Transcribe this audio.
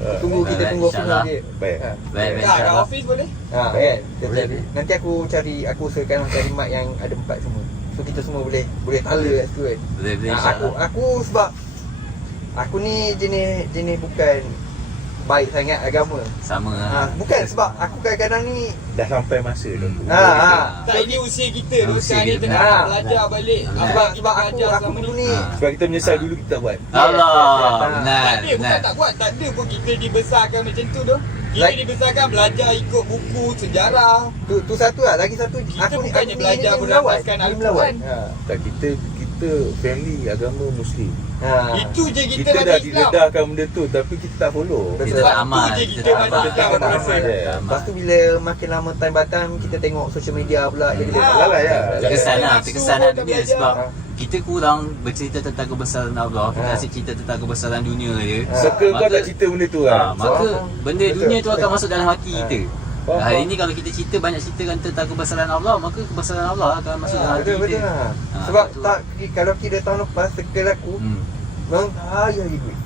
Kita tunggu InsyaAllah. okey. Baik. Baik, Kat insyaAllah. office boleh? Kan. Boleh. Nanti aku usahakan cari mic yang ada 4 semua. So kita semua boleh tala kat situ kan. Boleh, Aku insyaAllah. sebab aku ni jenis bukan baik sangat agama. Sama Bukan sebab aku kadang-kadang ni Dah sampai masa tu. Tak, ini usia kita tu Usia sekarang ni kita. tengah nak belajar balik apa sebab yang kita aku belajar selama dulu ni. ni Sebab kita menyesal dulu kita tak buat. Allah, Tak benar, ada, bukan benar. tak buat. Tak ada pun kita dibesarkan macam tu tu. Kita Like- dibesarkan belajar ikut buku sejarah. tu satu lah. Lagi satu Kita bukannya belajar berdasarkan Al-Quran. Tak, kita family agama Muslim. Itu je kita Kita dah masuk Islam. diledahkan benda tu tapi kita tak follow. Kita tak Sebab amal. tu je Kita kita tak masih amal. Islam, aku rasa. Lepas tu bila makin lama time batang kita tengok social media pula jadi Tak lalai lah. Terkesan lah Nafsu Terkesan lah pun tak dunia belajar. sebab kita kurang bercerita tentang kebesaran Allah. Kita asyik cerita tentang kebesaran dunia je. Circle kau Maka- tak cerita benda tu lah. Maka benda Betul. dunia tu akan masuk dalam hati kita. Faham, Hari faham. ni kalau kita cerita banyak ceritakan tentang kebesaran Allah, maka kebesaran Allah akan masuk dalam hati betul kita. lah. Ah, Sebab betul. tak kalau kira tahun lepas circle aku Hmm. memang ayah duit.